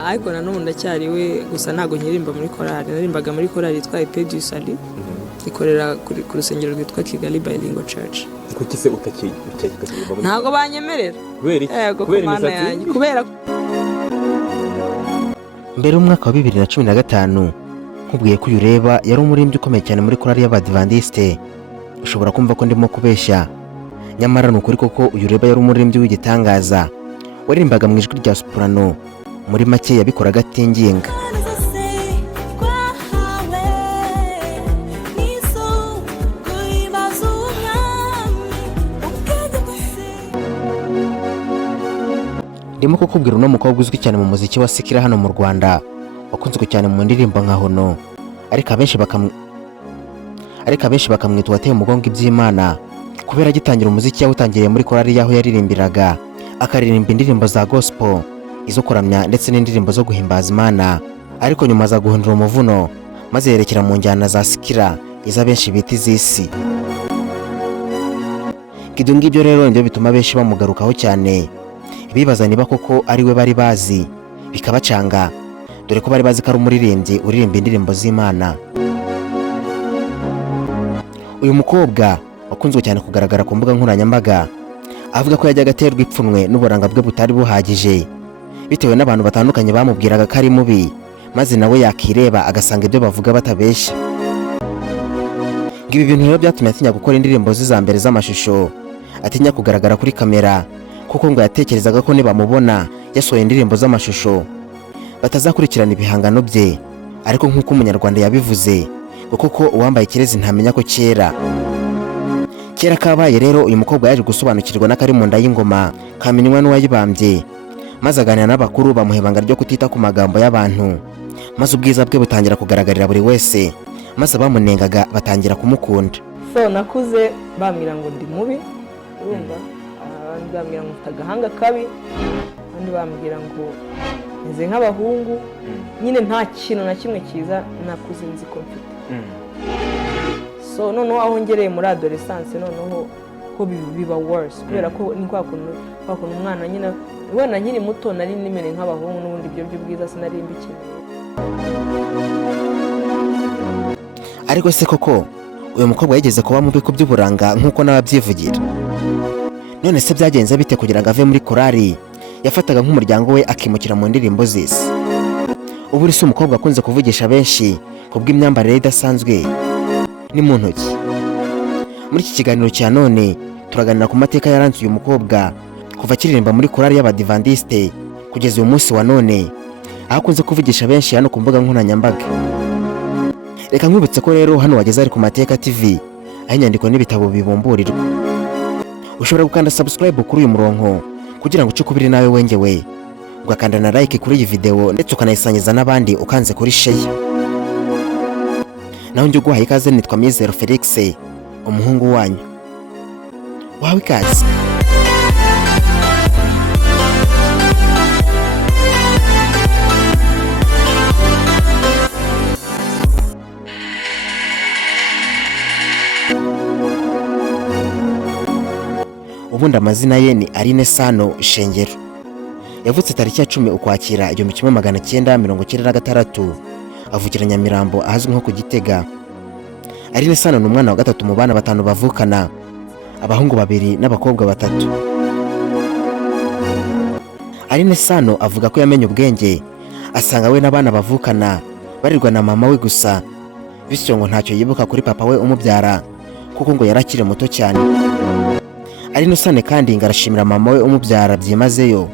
ariko na none ndacyari we gusa ntago nkirimba muri korali, narimbaga muri korali yitwa Epée du Salut ikorera ku rusengero rwitwa Kigali Bilingual Church. Kuki se ntago banyemerera kubera imisatsi? Kubera mbere umwaka wa 2015 nkubwiye ko ureba yari umurimbyi ukomeye cyane muri korali y'Abadventiste. Ushobora kumva ko ndimo kubeshya, nyamara n'ukuri koko ureba yari umurimbyi w'igitangaza warimbaga mu ijwi rya soprano. Muri make yabikoraga atinginga. Ndimo kukubwira uno mukobwa uzwi cyane mu muziki wa Sikira hano mu Rwanda, wakunzwe cyane mu ndirimbo nka Hono, ariko abenshi bakamwita wateye umugongo iby'Imana kubera agitangira umuziki yawutangiriye muri korali yaho yaririmbiraga, akaririmba indirimbo za gospel, izo kuramya ndetse n'indirimbo zo guhimbaza Imana. Ariko nyuma aza guhindura umuvuno maze yerekera mu njyana za Sikira, izo abenshi bita iz'isi. Ibyo ngibyo rero nibyo bituma benshi bamugarukaho cyane, bibaza niba koko ari we bari bazi, bikabacanga dore ko bari bazi ko ari umuririmbyi uririmba indirimbo z'Imana. Uyu mukobwa wakunzwe cyane kugaragara ku mbuga nkoranyambaga avuga ko yajyaga aterwa ipfunwe n'uburanga bwe butari buhagije, bitewe n'abantu batandukanye bamubwiraga ko ari mubi, maze nawe yakireba agasanga ibyo bavuga batabeshya. Ibi bintu rero byatumye atinya gukora indirimbo ze za mbere z'amashusho, atinya kugaragara kuri kamera, kuko ngo yatekerezaga ko nibamubona yasohoye indirimbo z'amashusho batazakurikirana ibihangano bye. Ariko nk'uko umunyarwanda yabivuze ngo kuko uwambaye ikirezi ntamenya ko kera kabaye. Rero uyu mukobwa yaje gusobanukirwa n'akari mu nda y'ingoma kamenywa n'uwayibambye, maze aganira n'abakuru bamuhebanga ryo kutita ku magambo y'abantu, maze ubwiza bwe butangira kugaragarira buri wese, maze abamunengaga batangira kumukunda. So nakuze bambwira ngo ndi mubi, urumva, abandi bambwira ngo mfite agahanga kabi, abandi bambwira ngo meze nk'abahungu, nyine nta kintu na kimwe cyiza nakuze nzi ko mfite. So noneho aho ngereye muri adolescence noneho ko biba worse, kubera ko ni kwa kuntu umwana nyine wenda nkiri muto nari nimere nk'abahungu, n'ubundi ibyo by'ubwiza sinari mbikeneye. Ariko se koko uyu mukobwa yigeze kuba mubi ku by'uburanga nk'uko n'ababyivugira? None se byagenze bite kugira ngo ave muri korali yafataga nk'umuryango we akimukira mu ndirimbo z'isi? Ubu uri se umukobwa akunze kuvugisha benshi kubw'imyambarire idasanzwe ni mu ntoki. Muri iki kiganiro cya none turaganira ku mateka yaranze uyu mukobwa kuva akiririmba muri korali y'Abadventiste kugeza uyu munsi wa none, aho akunze kuvugisha benshi hano ku mbuga nkoranyambaga. Reka nkwibutse ko rero hano wageze ari ku Mateka TV, aho inyandiko n'ibitabo bibumburirwa. Ushobora gukanda subscribe kuri uyu murongo kugira ngo ucukubire nawe wengewe, ugakanda na like kuri iyi video ndetse ukanayisangiza n'abandi ukanze kuri share. Naho njye guhaye ikaze, nitwa Mizero Felix, umuhungu wanyu. Wawe ikaze. Ubundi amazina ye ni Aline Sano Shengero. Yavutse tariki ya 10 Ukwakira 1996, avukira Nyamirambo ahazwi nko ku Gitega. Aline Sano ni umwana wa gatatu mu bana batanu bavukana, abahungu 2 n'abakobwa 3. Aline Sano avuga ko yamenye ubwenge asanga we n'abana bavukana barirwa na mama we gusa, bityo ngo ntacyo yibuka kuri papa we umubyara kuko ngo yarakire muto cyane. Aline Sano kandi ngarashimira mama we umubyara byimazeyo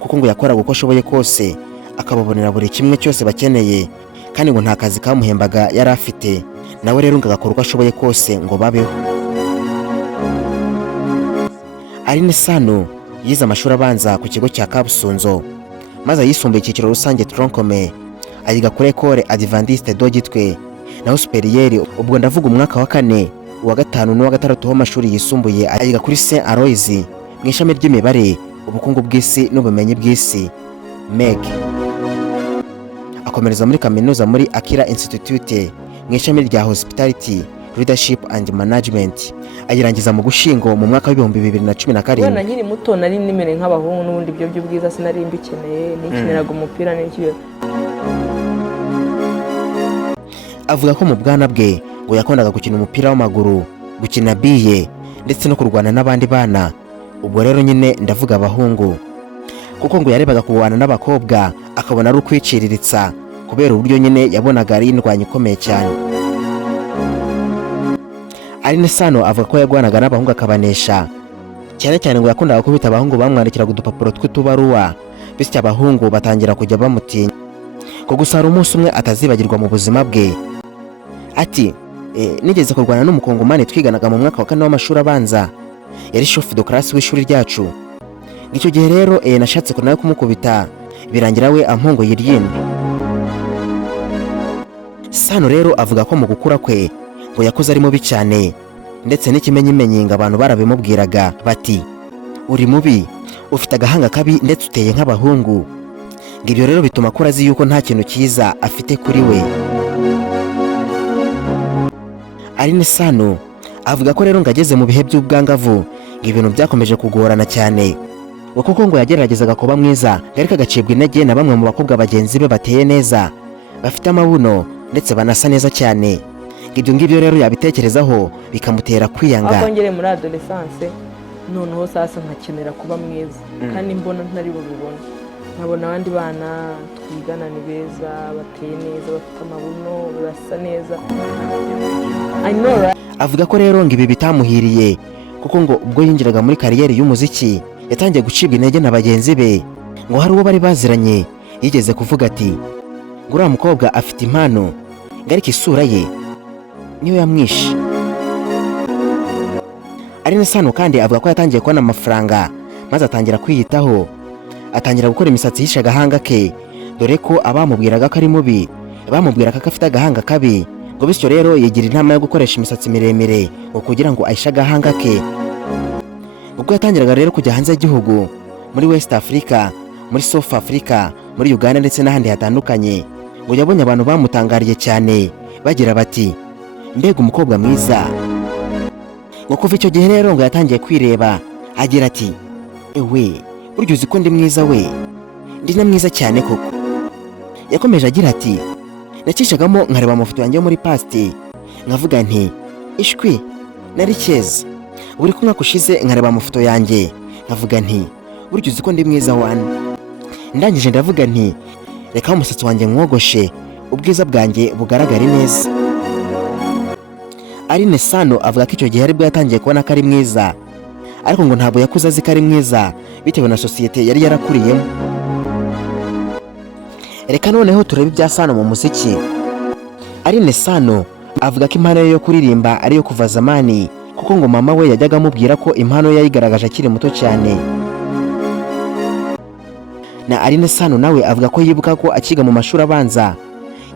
kuko ngo yakoraga uko ashoboye kose akababonera buri kimwe cyose bakeneye, kandi ngo nta kazi kamuhembaga yari afite, nawe rero ngagakora uko ashoboye kose ngo babeho. Aline Sano yize amashuri abanza ku kigo cya Kabusunzo, maze yisumbuye icyiciro rusange Troncome ayiga kuri Ecole Adventiste do Gitwe, naho superieur ubwo ndavuga umwaka wa 4, uwa 5 n'uwa 6 w'amashuri yisumbuye ayiga kuri Saint Aloys mu ishami ry'imibare, ubukungu bw'isi n'ubumenyi bw'isi MEG. Akomereza muri kaminuza muri Akira Institute mu ishami rya Hospitality Leadership and Management, ayirangiza mu Gushyingo mu mwaka w'ibihumbi 2017. Ubona nkiri muto nari nimere nk'abahungu n'ubundi ibyo by'ubwiza sinari mbikeneye, nikiniraga umupira n'iki. Avuga ko mu bwana bwe ngo yakundaga gukina umupira w'amaguru, gukina biye ndetse no kurwana n'abandi bana. Ubwo rero nyine ndavuga abahungu, kuko ngo yarebaga kurwana n'abakobwa akabona ari ukwiciriritsa kubera uburyo nyine yabonaga ari indwanyi ikomeye cyane. Aline Sano avuga ko yagwanaga n'abahungu akabanesha, cyane cyane ngo yakundaga kubita abahungu bamwandikiraga udupapuro tw'utubaruwa, bityo abahungu batangira kujya bamutinya. Ko gusa hari umunsi umwe atazibagirwa mu buzima bwe. Ati nigeze kurwana n'umukongomani twiganaga mu mwaka wa 4 w'amashuri abanza, yari chef de classe w'ishuri ryacu. Icyo gihe rero nashatse nawe kumukubita, birangira we ampongoye iryinyo. Sano rero avuga ko mu gukura kwe ngo yakuze ari mubi cyane, ndetse n'ikimenyimenyi ngo abantu barabimubwiraga bati uri mubi, ufite agahanga kabi ndetse uteye nk'abahungu. Ngibyo rero bituma akura azi yuko nta kintu cyiza afite kuri we. Aline Sano avuga ko rero ngo ageze mu bihe by'ubwangavu ngo ibintu byakomeje kugorana cyane, kuko ngo yageragezaga kuba mwiza ariko agacibwa intege na bamwe mu bakobwa bagenzi be bateye neza, bafite amabuno ndetse banasa neza cyane. Ibyo ngibyo rero yabitekerezaho bikamutera kwiyanga. Akongere muri adolescence noneho sasa nkakenera kuba mwiza, kandi mbona ntari bubibona. Nkabona abandi bana twigana ni beza, bateye neza, bafite amabuno, basa neza. Avuga ko rero ngo ibi bitamuhiriye, kuko ngo ubwo yinjiraga muri kariyeri y'umuziki yatangiye gucibwa intege na bagenzi be. Ngo hari uwo bari baziranye yigeze kuvuga ati ngo uriya mukobwa afite impano, ariko isura ye niyo yamwishe. Aline Sano kandi avuga ko yatangiye kubona amafaranga maze atangira kwiyitaho, atangira gukora imisatsi yishe agahanga ke, dore ko abamubwiraga ko ari mubi bamubwiraga ko afite agahanga kabi. Ngo bityo rero yigira inama yo gukoresha imisatsi miremire kugira ngo ahishe agahanga ke. Ubwo yatangiraga rero kujya hanze y'igihugu, muri West Africa, muri South Africa, muri Uganda ndetse n'ahandi hatandukanye, ngo yabonye abantu bamutangariye cyane bagira bati mbega umukobwa mwiza. Ngo kuva icyo gihe rero ngo yatangiye kwireba agira ati ewe buryo uzi ko ndi mwiza we, ndi na mwiza cyane koko. Yakomeje agira ati nakishagamo nkareba amafoto yanjye yo muri past, nkavuga nti ishwi nari keza. Buri kumwe kushize nkareba amafoto yanjye nkavuga nti buryo uzi ko ndi mwiza wana. Ndangije ndavuga nti reka umusatsi wanjye mwogoshe ubwiza bwanjye bugaragare neza. Aline Sano avuga ko icyo gihe aribwo yatangiye kubona ko ari mwiza, ariko ngo ntabwo yakuze azi ko ari mwiza bitewe na sosiyete yari yarakuriyemo. Reka noneho turebe ibya Sano mu muziki. Aline Sano avuga ko impano ye yo kuririmba ari yo kuva zamani, kuko ngo mama we yajyaga amubwira ko impano yayigaragaje akiri muto cyane. Na Aline Sano nawe avuga ko yibuka ko akiga mu mashuri abanza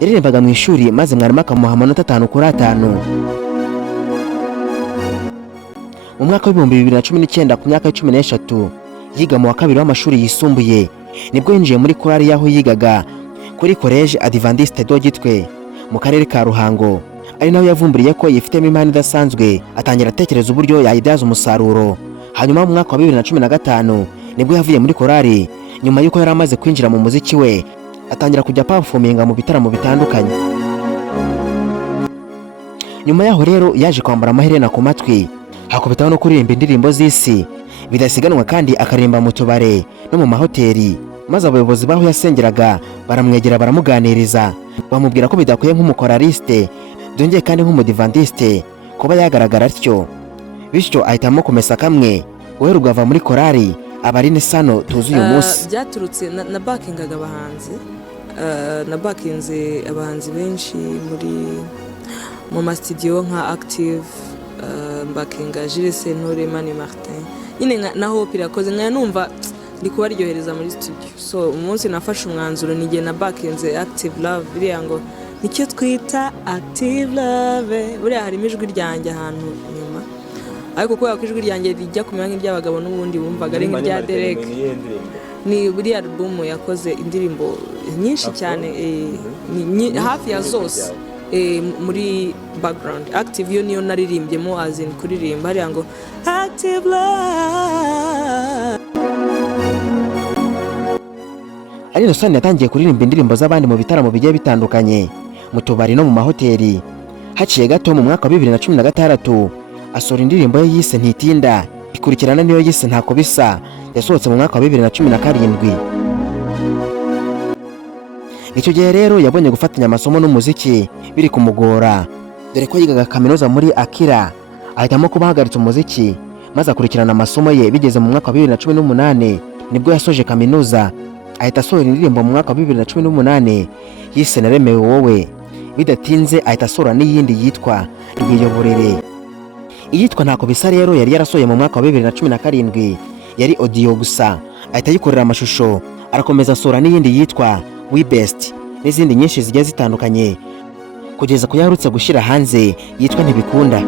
yaririmbaga mu ishuri maze mwarimu akamuha amanota 5 kuri 5. Mu mwaka w'2019 ku myaka 13 yiga mu wa 2 w'amashuri yisumbuye nibwo yinjiye muri korali yaho yigaga kuri College Adventiste do Gitwe mu karere ka Ruhango. Ari naho yavumburiye ko yifitemo impano idasanzwe, atangira atekereza uburyo yayibyaza umusaruro. Hanyuma mu mwaka wa 2015 nibwo yavuye muri korali, nyuma yuko yari amaze kwinjira mu muziki we atangira kujya performinga mu bitaramo bitandukanye. Nyuma yaho rero yaje kwambara amaherena ku matwi, hakubitaho no kuririmba indirimbo z'isi bidasiganwa, kandi akaririmba mu tubare no mu mahoteli. Maze abayobozi baho yasengeraga baramwegera baramuganiriza, bamubwira ko bidakwiye nk'umukoraliste, byongeye kandi nk'umudivantiste kuba yagaragara atyo. Bityo ahitamo kumesa kamwe uheruka ava muri korali Aline Sano tuzi uyu munsi. Byaturutse na backingaga abahanzi, na backinze abahanzi benshi mu ma studio nka Active, backinga Jules Sentore, Mani Martin, nyine na Hope yakoze nka numva ndi kubaryohereza muri studio. So umunsi nafashe umwanzuro nige na backinze Active Love, biriya ngo nicyo twita Active Love, buriya harimo ijwi ryanjye ahantu nyuma, ariko kubera ko ijwi ryanjye rijya kumera nk'iry'abagabo n'ubundi bumvaga ari nk'irya Derek. Ni buriya album yakoze indirimbo nyinshi cyane, hafi ya zose muri background. Active yo niyo naririmbyemo as in kuririmba hariya ngo Active Love. Aline Sano yatangiye kuririmba indirimbo z'abandi mu bitaramo bigiye bitandukanye mu tubari no mu mahoteli. Haciye gato mu mwaka wa 2016 asohora indirimbo ye yise Ntitinda, ikurikirana niyo yise Ntako Bisa yasohotse mu mwaka wa 2017. Icyo gihe rero yabonye gufatanya amasomo n'umuziki biri kumugora, dore ko yigaga kaminuza muri Akira, ahitamo kuba ahagaritse umuziki maze akurikirana amasomo ye. Bigeze mu mwaka wa 2018 nibwo yasoje kaminuza, ahita asohora indirimbo mu mwaka wa 2018 yise Naremewe Wowe. Bidatinze ahita asohora n'iyindi yitwa Rwiyoborere. Iyitwa Ntako Bisa rero yari yarasohoye mu mwaka wa 2017, yari audio gusa, ahita yikorera amashusho, arakomeza asohora n'iyindi yitwa We Best n'izindi nyinshi zigiye zitandukanye kugeza ku yaherutse gushyira hanze yitwa Ntibikunda.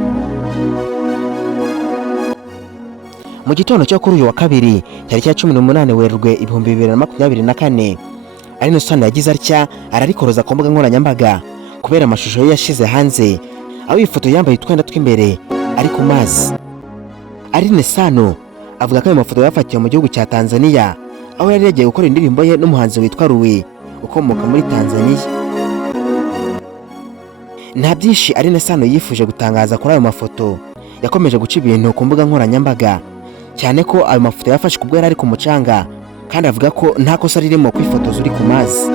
Mu gitondo cyo kuri uyu wa kabiri cyari cya 18 Werurwe 2024, Aline Sano yagize atya ararikoroza ku mbuga nkoranyambaga kubera amashusho ye yashize hanze, aho ifoto yambaye utwenda tw'imbere ari ku mazi. Aline Sano avuga ko ayo mafoto yafatiwe mu gihugu cya Tanzania, aho yari yagiye gukora indirimbo ye n'umuhanzi witwa Rui ukomoka muri Tanzania. Nta byinshi Aline Sano yifuje gutangaza kuri ayo mafoto, yakomeje guca ibintu ku mbuga nkoranyambaga, cyane ko ayo mafoto yafashe kubwo yari ari ku mucanga, kandi avuga ko nta kosa ririmo kwifotoza uri ku mazi.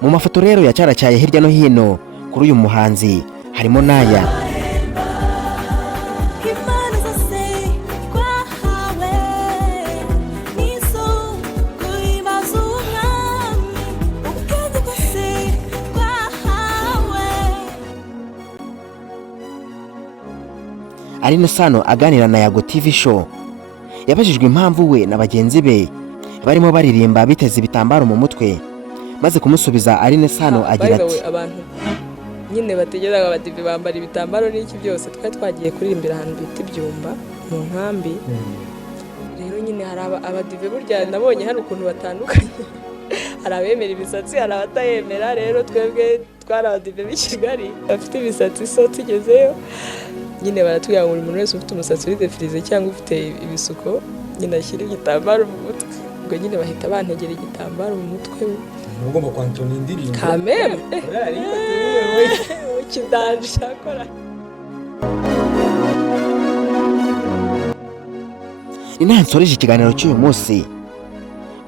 Mu mafoto rero yacaracyaye hirya no hino kuri uyu muhanzi harimo n'aya. Aline Sano aganira na Yago TV show yabajijwe impamvu we na bagenzi be barimo baririmba biteze ibitambaro mu mutwe, maze kumusubiza Aline Sano agira ati abantu nyine bategerezaga abadive bambara ibitambaro n'iki byose, twagiye kuririmbira ahantu bita Ibyumba mu nkambi. Rero nyine hari abadive burya nabonye hari ukuntu batandukanye hari abemera imisatsi hari abatayemera. Rero twebwe twari abadive b'i Kigali bafite imisatsi, so tugezeyo nyine baratubwira ngo buri muntu wese ufite umusatsi uri defirize cyangwa ufite ibisuko nyine ashyira igitambaro mu mutwe. Ubwo nyine bahita bantegera igitambaro mu mutwe. Ugomba kwantona indirimbo kameme ukidanje cyakora. Nsoreje ikiganiro cy'uyu munsi,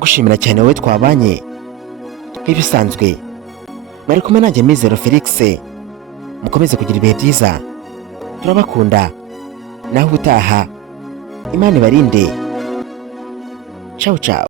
gushimira cyane wowe twabanye nk'ibisanzwe. Mwari kumwe nanjye Mizero Felix, mukomeze kugira ibihe byiza, turabakunda, naho ubutaha Imana ibarinde. Ciao ciao.